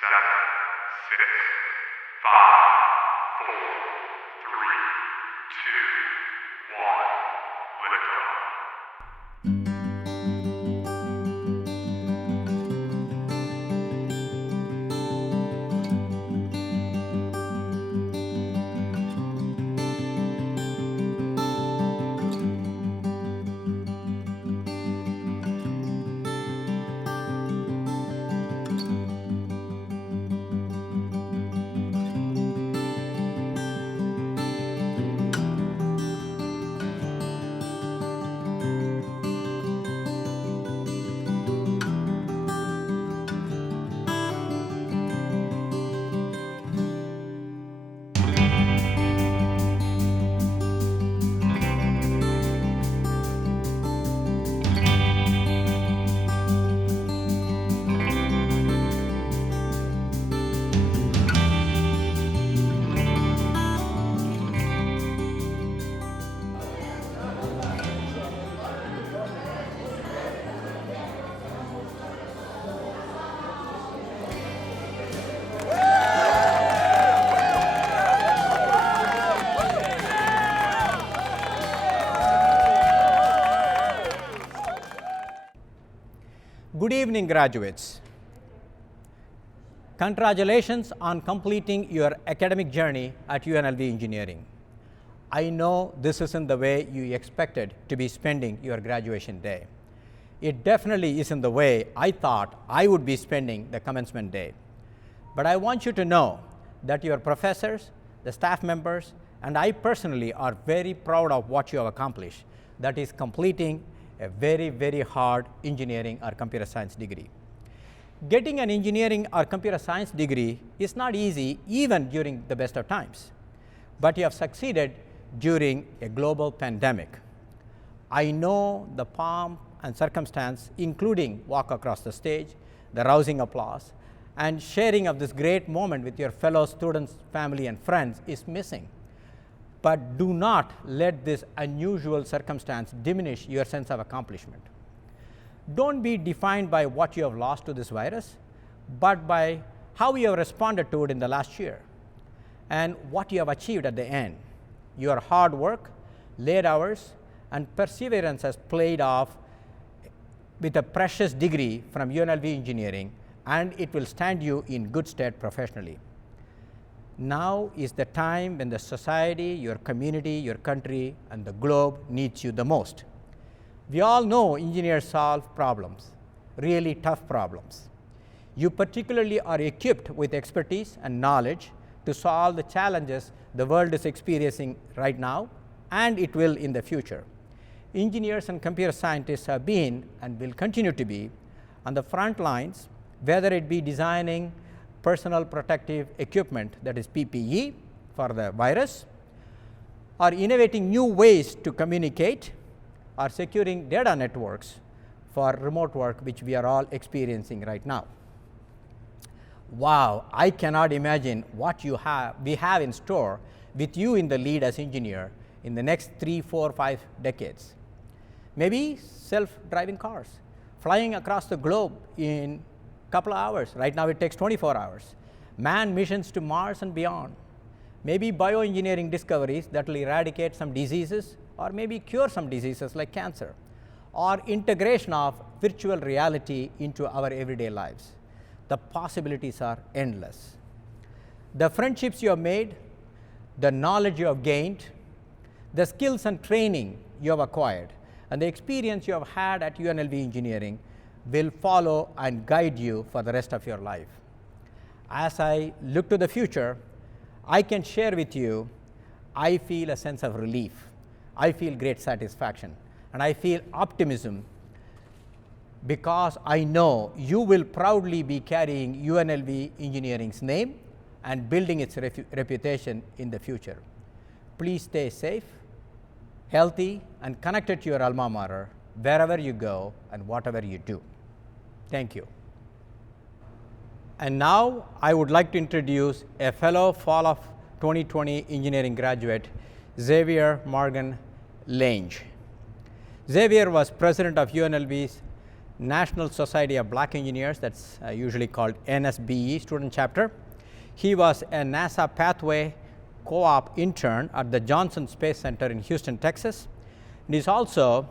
seven, six, five, four, three, two, one. Lift off. Good evening, graduates. Congratulations on completing your academic journey at UNLV Engineering. I know this isn't the way you expected to be spending your graduation day. It definitely isn't the way I thought I would be spending the commencement day. But I want you to know that your professors, the staff members, and I personally are very proud of what you have accomplished, that is completing a very, very hard engineering or computer science degree. Getting an engineering or computer science degree is not easy even during the best of times, but you have succeeded during a global pandemic. I know the pomp and circumstance, including walk across the stage, the rousing applause, and sharing of this great moment with your fellow students, family, and friends is missing. But do not let this unusual circumstance diminish your sense of accomplishment. Don't be defined by what you have lost to this virus, but by how you have responded to it in the last year and what you have achieved at the end. Your hard work, late hours, and perseverance has played off with a precious degree from UNLV Engineering, and it will stand you in good stead professionally. Now is the time when the society, your community, your country, and the globe needs you the most. We all know engineers solve problems, really tough problems. You particularly are equipped with expertise and knowledge to solve the challenges the world is experiencing right now, and it will in the future. Engineers and computer scientists have been and will continue to be on the front lines, whether it be designing personal protective equipment, that is PPE for the virus, or innovating new ways to communicate, or securing data networks for remote work, which we are all experiencing right now. Wow, I cannot imagine what we have in store with you in the lead as engineer in the next 3, 4, 5 decades. Maybe self-driving cars, flying across the globe in couple of hours. Right now it takes 24 hours. Manned missions to Mars and beyond. Maybe bioengineering discoveries that will eradicate some diseases or maybe cure some diseases like cancer, or integration of virtual reality into our everyday lives. The possibilities are endless. The friendships you have made, the knowledge you have gained, the skills and training you have acquired, and the experience you have had at UNLV Engineering will follow and guide you for the rest of your life. As I look to the future, I can share with you, I feel a sense of relief. I feel great satisfaction, and I feel optimism because I know you will proudly be carrying UNLV Engineering's name and building its reputation in the future. Please stay safe, healthy, and connected to your alma mater wherever you go and whatever you do. Thank you. And now I would like to introduce a fellow fall of 2020 engineering graduate, Xavier Morgan Lange. Xavier was president of UNLV's National Society of Black Engineers, that's usually called NSBE student chapter. He was a NASA Pathway co-op intern at the Johnson Space Center in Houston, Texas. And he's also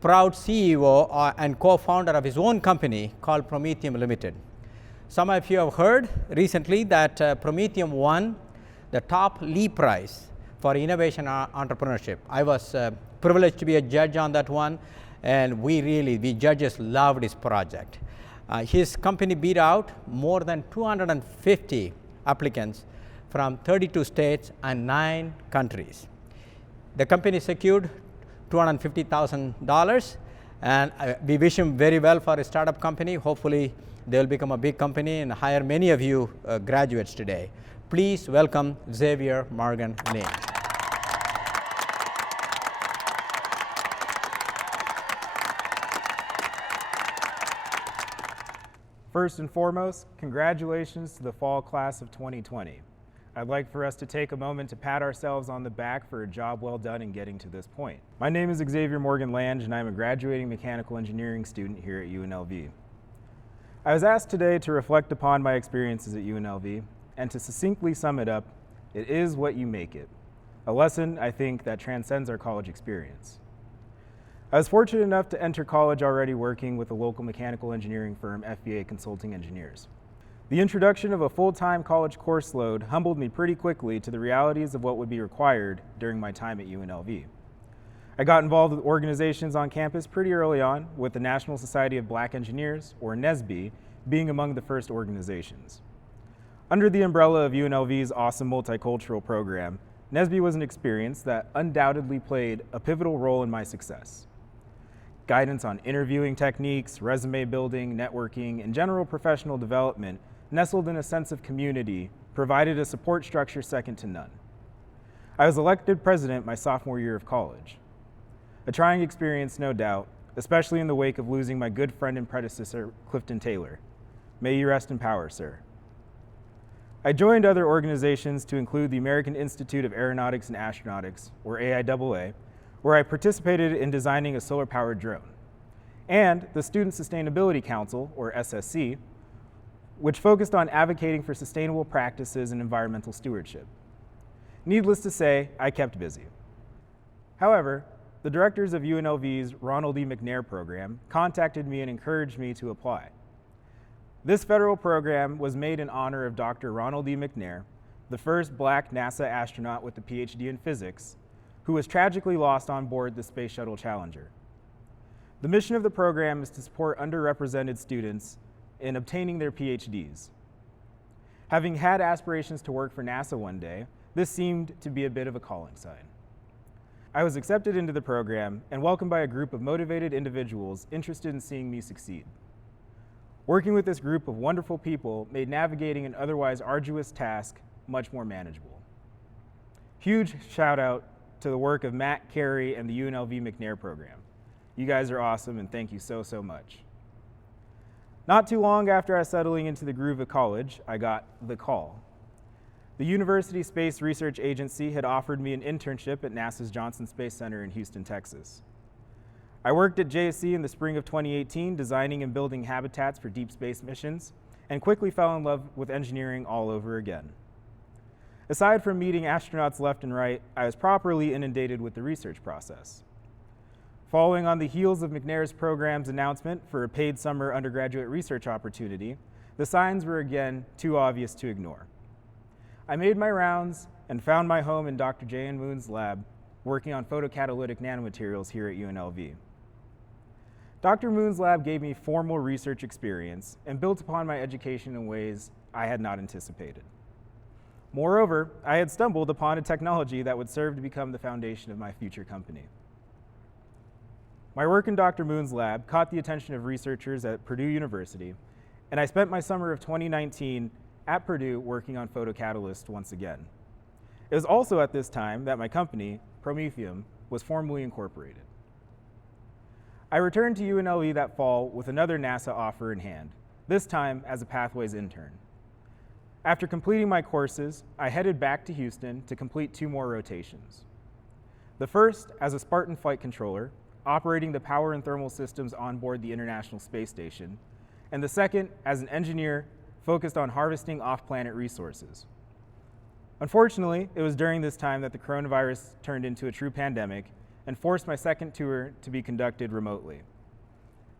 proud CEO and co-founder of his own company called Prometheum Limited. Some of you have heard recently that Prometheum won the top Lee Prize for innovation entrepreneurship. I was privileged to be a judge on that one, and we judges loved his project. His company beat out more than 250 applicants from 32 states and 9 countries. The company secured $250,000, and we wish him very well for his startup company. Hopefully, they'll become a big company and hire many of you graduates today. Please welcome Xavier Morgan Lynch. First and foremost, congratulations to the fall class of 2020. I'd like for us to take a moment to pat ourselves on the back for a job well done in getting to this point. My name is Xavier Morgan Lange, and I'm a graduating mechanical engineering student here at UNLV. I was asked today to reflect upon my experiences at UNLV, and to succinctly sum it up, it is what you make it. A lesson, I think, that transcends our college experience. I was fortunate enough to enter college already working with a local mechanical engineering firm, FBA Consulting Engineers. The introduction of a full-time college course load humbled me pretty quickly to the realities of what would be required during my time at UNLV. I got involved with organizations on campus pretty early on, with the National Society of Black Engineers, or NSBE, being among the first organizations. Under the umbrella of UNLV's awesome multicultural program, NSBE was an experience that undoubtedly played a pivotal role in my success. Guidance on interviewing techniques, resume building, networking, and general professional development, nestled in a sense of community, provided a support structure second to none. I was elected president my sophomore year of college. A trying experience, no doubt, especially in the wake of losing my good friend and predecessor, Clifton Taylor. May you rest in power, sir. I joined other organizations to include the American Institute of Aeronautics and Astronautics, or AIAA, where I participated in designing a solar-powered drone, and the Student Sustainability Council, or SSC, which focused on advocating for sustainable practices and environmental stewardship. Needless to say, I kept busy. However, the directors of UNLV's Ronald E. McNair program contacted me and encouraged me to apply. This federal program was made in honor of Dr. Ronald E. McNair, the first Black NASA astronaut with a PhD in physics, who was tragically lost on board the Space Shuttle Challenger. The mission of the program is to support underrepresented students in obtaining their PhDs. Having had aspirations to work for NASA one day, this seemed to be a bit of a calling sign. I was accepted into the program and welcomed by a group of motivated individuals interested in seeing me succeed. Working with this group of wonderful people made navigating an otherwise arduous task much more manageable. Huge shout out to the work of Matt Carey and the UNLV McNair program. You guys are awesome, and thank you so, so much. Not too long after I was settling into the groove of college, I got the call. The University Space Research Agency had offered me an internship at NASA's Johnson Space Center in Houston, Texas. I worked at JSC in the spring of 2018, designing and building habitats for deep space missions, and quickly fell in love with engineering all over again. Aside from meeting astronauts left and right, I was properly inundated with the research process. Following on the heels of McNair's program's announcement for a paid summer undergraduate research opportunity, the signs were again too obvious to ignore. I made my rounds and found my home in Dr. J.N. Moon's lab, working on photocatalytic nanomaterials here at UNLV. Dr. Moon's lab gave me formal research experience and built upon my education in ways I had not anticipated. Moreover, I had stumbled upon a technology that would serve to become the foundation of my future company. My work in Dr. Moon's lab caught the attention of researchers at Purdue University, and I spent my summer of 2019 at Purdue working on photocatalysts once again. It was also at this time that my company, Prometheum, was formally incorporated. I returned to UNLV that fall with another NASA offer in hand, this time as a Pathways intern. After completing my courses, I headed back to Houston to complete 2 more rotations. The first as a Spartan flight controller operating the power and thermal systems on board the International Space Station, and the second as an engineer focused on harvesting off-planet resources. Unfortunately, it was during this time that the coronavirus turned into a true pandemic and forced my second tour to be conducted remotely.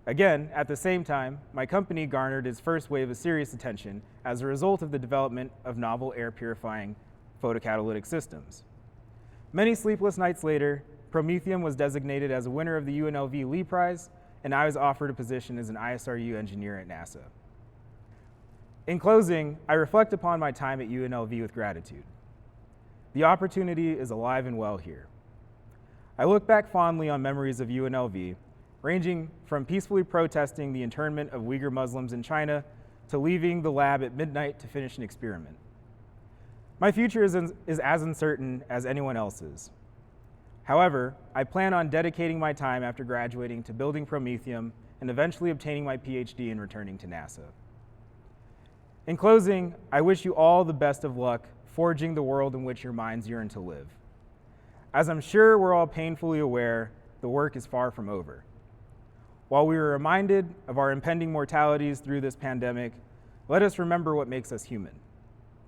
Again, at the same time, my company garnered its first wave of serious attention as a result of the development of novel air-purifying photocatalytic systems. Many sleepless nights later, Promethium was designated as a winner of the UNLV Lee Prize, and I was offered a position as an ISRU engineer at NASA. In closing, I reflect upon my time at UNLV with gratitude. The opportunity is alive and well here. I look back fondly on memories of UNLV, ranging from peacefully protesting the internment of Uyghur Muslims in China to leaving the lab at midnight to finish an experiment. My future is as uncertain as anyone else's. However, I plan on dedicating my time after graduating to building Promethium and eventually obtaining my PhD and returning to NASA. In closing, I wish you all the best of luck forging the world in which your minds yearn to live. As I'm sure we're all painfully aware, the work is far from over. While we are reminded of our impending mortalities through this pandemic, let us remember what makes us human.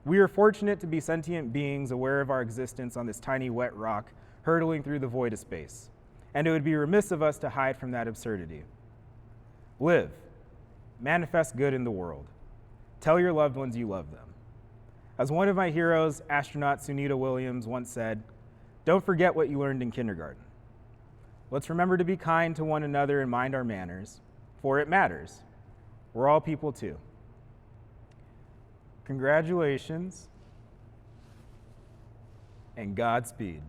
We are fortunate to be sentient beings aware of our existence on this tiny wet rock hurtling through the void of space, and it would be remiss of us to hide from that absurdity. Live, manifest good in the world. Tell your loved ones you love them. As one of my heroes, astronaut Sunita Williams, once said, "Don't forget what you learned in kindergarten." Let's remember to be kind to one another and mind our manners, for it matters. We're all people too. Congratulations and Godspeed.